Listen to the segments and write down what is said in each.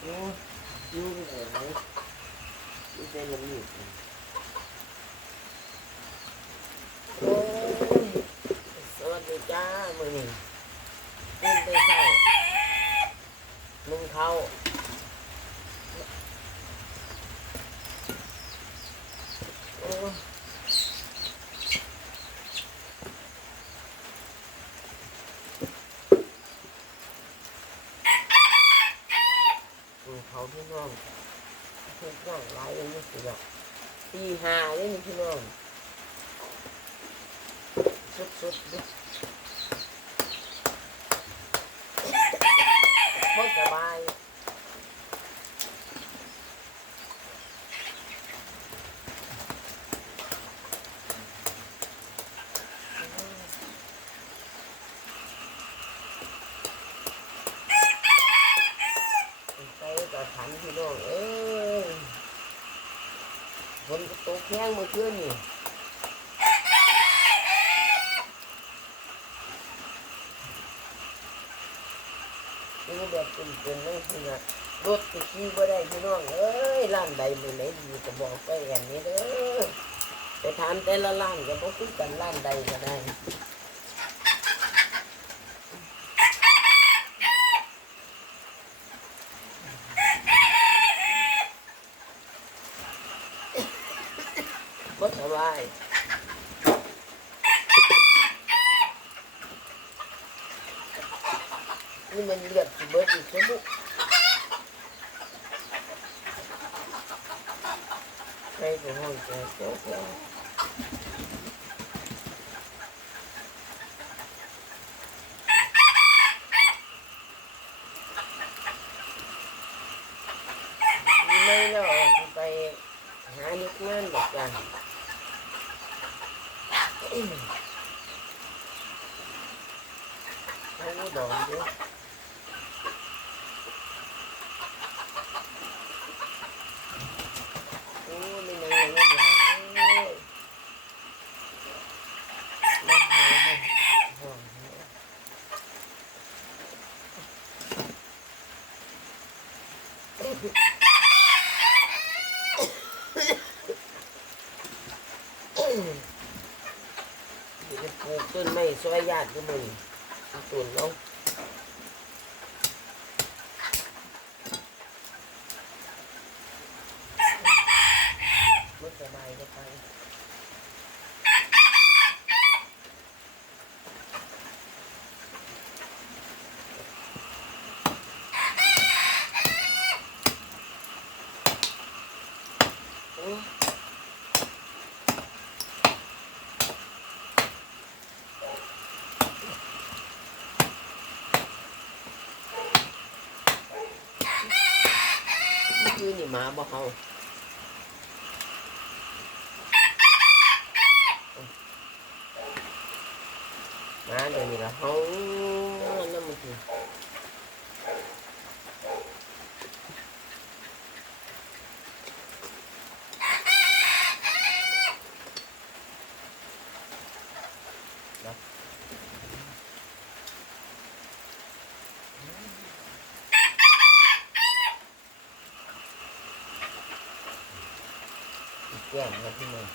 โอ้ยูไปไหนยูไปยังมีโอ้ยสวัสดีจ้ามือนี่ขึ้นไปใส่ลุงเขาโอ้ยลุง เขาพี่น้องพี่น้องไรนี่สิละตีหาเลยนี่พี่น้องสุดๆดิไม่สบาย ไปกับขันพี่น้องเอ้ย ฝนก็ตกแห้งมาเชื่อนี่ดูแบบเป็นๆนั่นคือแบบรถติดขี่บ่ได้พี่น้องเอ้ยร้านใดมือไหนดีก็บอกไปแอนนี้เด้อไปถามแต่ละร้านก็บอกคือกันร้านใดก็ได้ บ่สบายนี่มันเลือดสิเบิดอีกสมุกใครก็ห้องแก่แก่แก่ไม่แล้วสิไปหาเฮ็ดงานบอกกัน không có đòn chứ của mình. À, tuần ông คือนี่หมาบ่เฮาหมาเดี๋ยวนี้ละเฮานั่นมันคือ 对ล่องย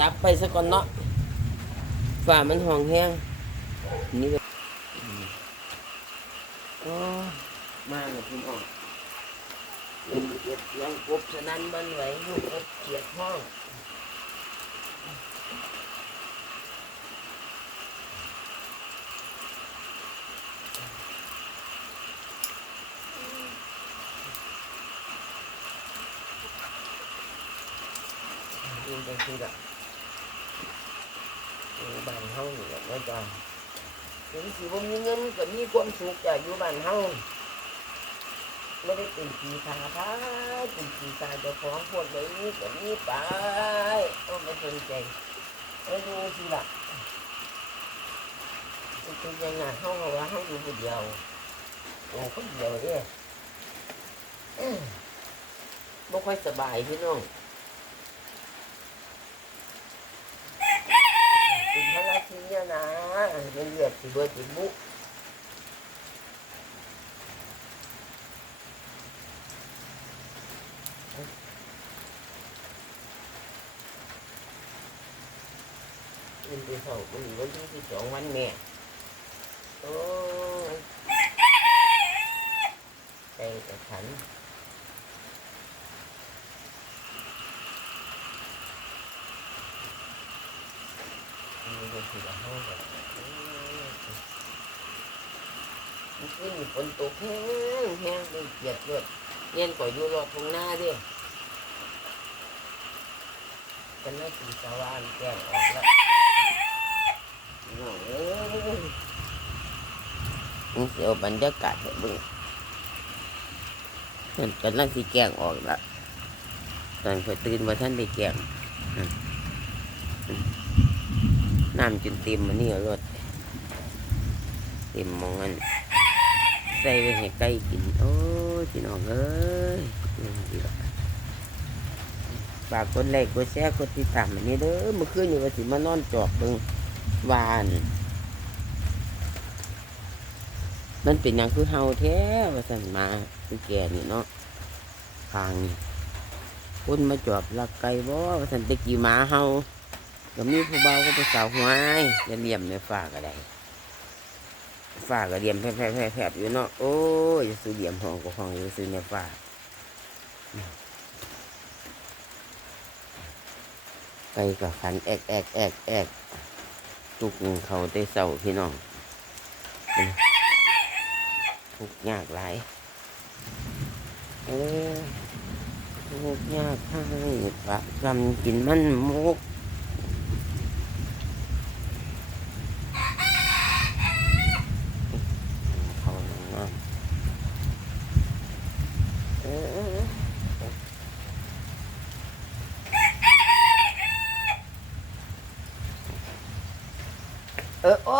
นับไปสักก่อนเนาะฝ่ามันห้องแห้งนี่ก็อืมก็มาแล้วพี่น้องเป็นเกียดเสียงกบฉะนั้นมันไหวลูกกบเกียดห้องดูไปคื อยู่บ้านเฮานี่แหละนะจ๊ะถึงสิบ่มีเงินก็มีความสุขจ้ะอยู่บ้านเฮาไม่ได้เป็นผีทางพายเป็นผีตาเจ้าของพวกเลยนี้แบบนี้ไปก็ไม่สนใจไม่ดูสิล่ะมันเป็นยังไงห้องว่าห้องอยู่คนเดียวโอ้คนเดียวเนี่ยเอ้ยไม่ค่อยสบายพี่น้องเป็นพระราชินีนะ เป็นเลือดสิเบิดสิบุ mình đi sầu mình có những cái chỗ quanh mẹ ôi đây là thảnh Như vậy thì là thôi rồi. Cái gì con tục hang hang đi giật luôn Nên khỏi vô lọt thùng na đi กันไม่สีสว่านแก้งออกแล้วน้องเอ้ยนี่เสียวบรรยากาศให้เบิ่งเพิ่นกันนั่งสีแกงออกแล้วตอนข่อยตื่นว่าท่านได้แกงอืม น้ำจนเต็มมันนี่เอารถเต็มมองอันใส่ไว้ให้ไก่กิน โอ้ยพี่น้องเอ้ยฝากกดไลค์กดแชร์กดติดตามอันนี้เด้อเมื่อคืนอยู่ว่าสิมานอนจอกเบิ่งวาน มันเป็นอย่างคือเฮาแท้ว่าสั่นมาคือแก่นี่เนาะทางนี่คนมาจอบลักไก่บ่ว่าสั่นตะกี้หมาเฮา ก็มีผู้เบาก็ไปสาวหวายจะเลี่ยมในฝาก็ได้ฝาก็เลี่ยมแผลบๆๆอยู่เนาะโอ้ยจะซื้อเลี่ยมห้องก็ห้องจะซื้อในฝาไปกับขันแอกแอกแอกแอกทุกหนึ่งเขาได้เศร้าพี่น้องทุกยากหลายเออทุกยากให้ปะกำกินมันมุกเขาหนังน้ำเออ เออโอ้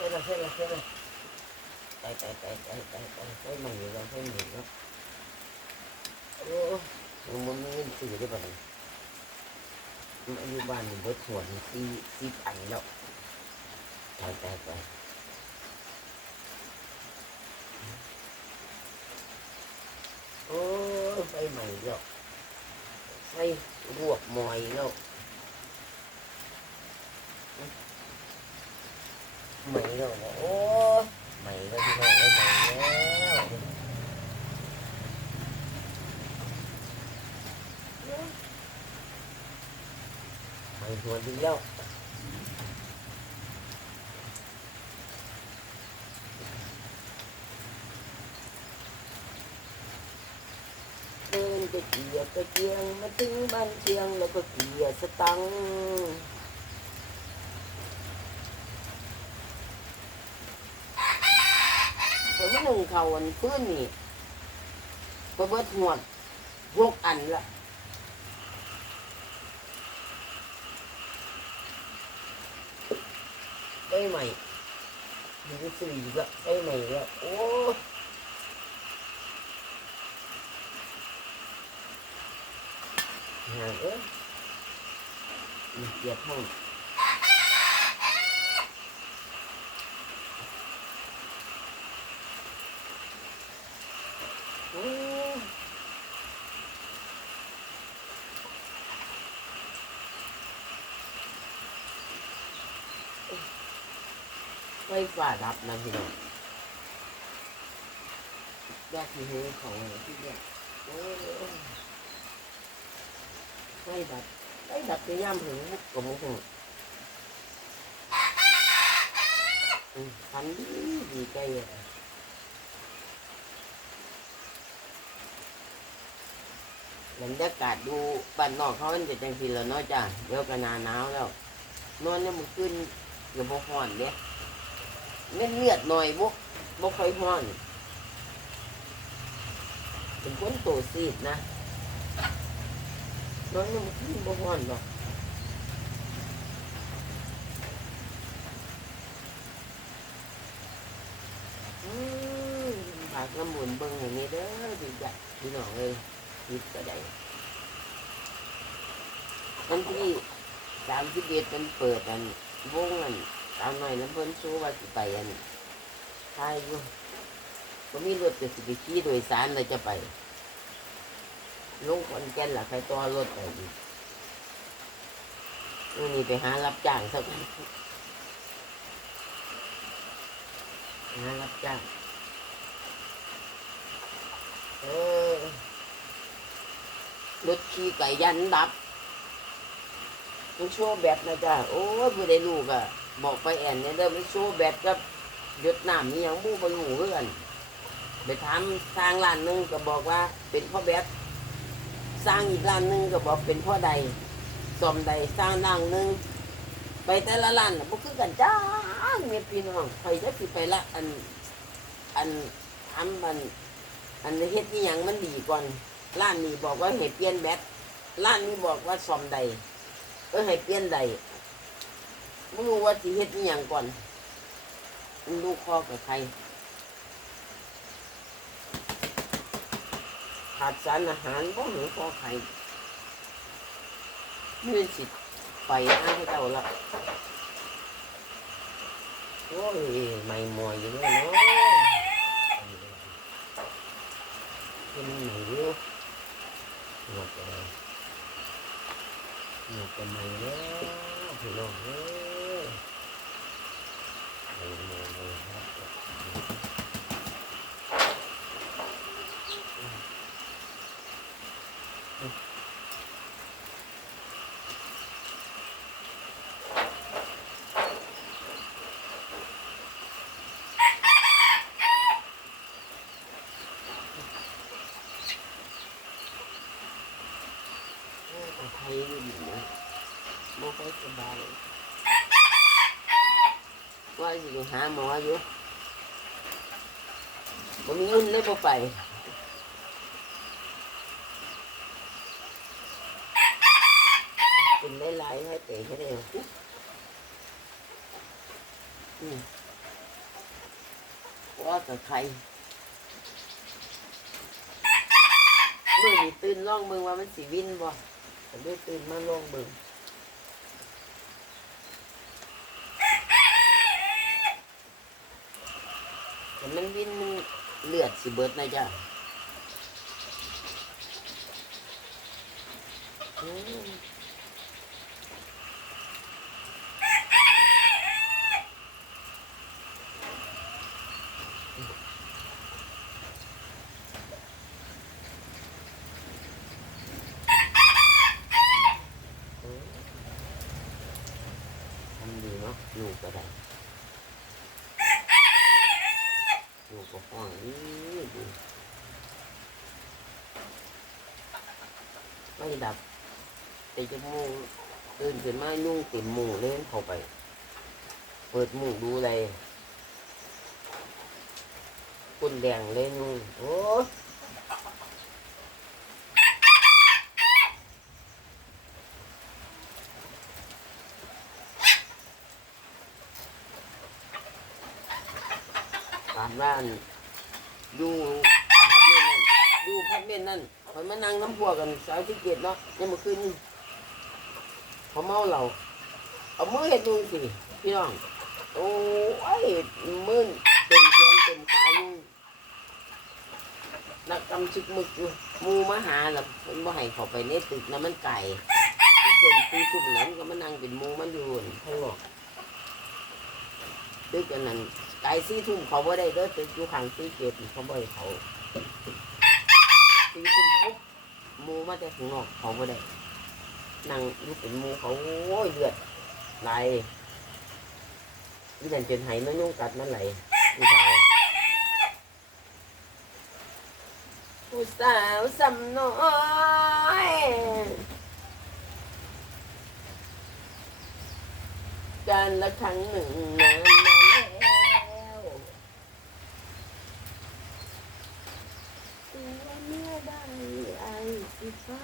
ใส่ละใส่ละไปไปไปไปไปไปใส่ไหมแล้วใส่ไหมแล้วโอ้ยมันไม่เงินซื้อได้ป่ะเนี่ยมันอายุบ้านมันเบิดส่วนสี่สี่อันแล้วไปไปไป โอ้ไฟใหม่แล้วไฟรวบมอยแล้วใหม่แล้วโอ้ใหม่แล้วพี่น้องใหม่แล้วใหม่หัวดีแล้ว เดินจะเกียกระเจียงมาถึงบ้านเชียงแล้วก็เกียสตังค์ผมไม่หนึ่งเขาอันพื้นนี่พอเบิดหวดหกอันละได้ใหม่มีสี่ละได้ใหม่ละโอ้ หาเอ้ยเหยียบห้องโอ้ไฟฟ้าดับนะพี่น้องดอกที่หูของที่เนี่ย ไฟดับไฟดับจะย่ำถึงกับมุกหูอืมพันดีดีใจอะบรรยากาศดูบ้านนอกเขาเป็นจังสีแล้วเนาะจ้ะเดี๋ยวก็หนาหนาวแล้ว นอนเนี่ยมันขึ้นเกือบบ่ฮ้อนเด้เม็ดเลือดหน่อยบ่บ่ค่อยฮ้อน เป็นคนโตซีดนะ นอนเนี่ยมันขึ้นบ่ฮ้อนหรอกปากน้ำมุนเบิ่งอย่างนี้เด้อดีจ้ะพี่น้องเอ้ยคิดก็ได้วันที่สามสิบเอ็ดมันเปิดอันวงอันตามหน่อยน้ำเพิ่นสู้ว่าสิไปอันทายอยู่ก็มีรถจะสิไปขี่โดยสารเลยจะไป ลงคนแก่นล่ะใครตัวรถไปดีวันนี้ไปหารับจ้างสักหารับจ้างเออรถขี่ไก่ยันดับมันชั่วแบตนะจ๊ะโอ้ยผู้ใดลูกอะบอกไปแอนเนี่ยเด้อมันชั่วแบตกับหยดน้ำนี่ยังมู่บนหมู่เพื่อนไปถามสร้างร้านหนึงก็บอกว่าเป็นเพ่อแบต สร้างอีกร้านหนึงก็บอกเป็นพ่อใดซอมใดสร้างด่างหนึงไปแต่ละร้านน่ะบ่คือกันจ้าเนี่ยพี่น้องใครจะสิไปละอันอันทำมันอันเฮ็ดนี่ยังมันดีก่อนร้านนี้บอกว่าให้เปลี่ยนแบตร้านนี้บอกว่าซ่อมใดเออให้เปลี่ยนใดไม่รู้ว่าสิเฮ็ดนี่ยังก่อนมันลูกคอกับใคร ขาดสารอาหารบ่หรือคอไข่นี่สิไปหาให้เจ้าละโอ้ยไม่มวยอยู่เลยเนาะเป็นหนูหมดเลยหมดเป็นแล้วพี่น้องเอ้ยไม่ไม่ไม่ครับโอ้ยไทยอยู่นะไม่ค่อยสบาย ว่าสิไปหาหมออยู่ผมมีเงินเลยบ่ไปกินได้หลายให้เตะให้ได้อืมว่ากับใครเมื่อนี้ตื่นล่องเมืองว่ามันสีวินบ่ก็ได้ตื่นมาล่องเมือง แต่มันวินมันเลือดสิเบิดนะจ๊ะอืม ทำดีเนาะลูกก็ได้ลูกก็ฟ้องนี่ดู ไม่ดับแต่จมูกตื่นขึ้นมายุ่งเต็มหมูเล่นเข้าไป เปิดหมูดูเลยคุณแดงเลยนุ่งโอ้ยตามร้านอยู่พัดเม่นนั่นอยู่พัดเม่นนั่น คอยมานั่งน้ำพัวกันสาวที่เกียรเนาะยังเมื่อคืนนี่เขาเมาเราเอามือเห็ดดูสิพี่น้องโอ้ยมือเต็มแขนเต็มขาอยู่นักกำชึกมึกอยู่มูมาหาแล้วมันบ่ให้เขาไปในตึกนะมันไก่มันเกินตีตุ่มแล้วมันก็มานั่งเป็นมูมันอยู่ข้างนอกตึกอันนั้นไก่ซี่ทุ่มเขาบ่ได้เด้อตึกอยู่ข้างซีเกตเขาบ่ให้เขา ซีทุ่มปุ๊บมูมาแต่ข้างนอกเขาบ่ได้นั่งยู่เป็นมูเขาโอ้ยเลือดไหลนี่ฉันเป็นไหมันยุ่งกัดมันไหลผู้ชายผู้สาวสำน้อยการละครั้งหนึ่งนานมาแล้วตัวเมื่ อได้ไอ้สิเฝ้า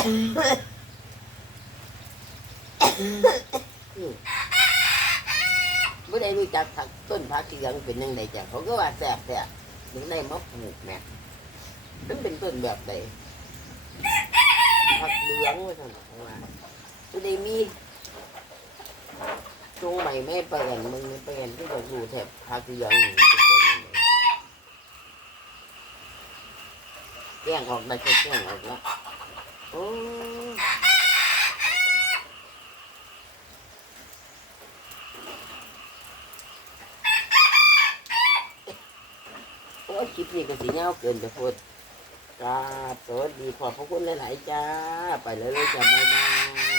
ไม่ได้รู้จักผักต้นผักที่ยังเป็นยังไงจ้ะเขาก็ว่าแสบแต่ถึงได้มาปลูกแม่มันเป็นต้นแบบใดผักเหลืองว่าสั่นเขาว่าไม่ได้มีตรงใหม่ไม่เปลี่ยนมึงไม่เปลี่ยนที่จะอยู่แถบผักเหลืองนี่เป็นต้นยังไงแกล้งออกได้ก็แกล้งออกแล้ว โอ้ยคลิปนี้ก็สีเงาเกินจะพูดกราบสวัสดีขอบพระคุณหลาย ๆ จ้า ไปเลยเลยจ้าบ๊ายบาย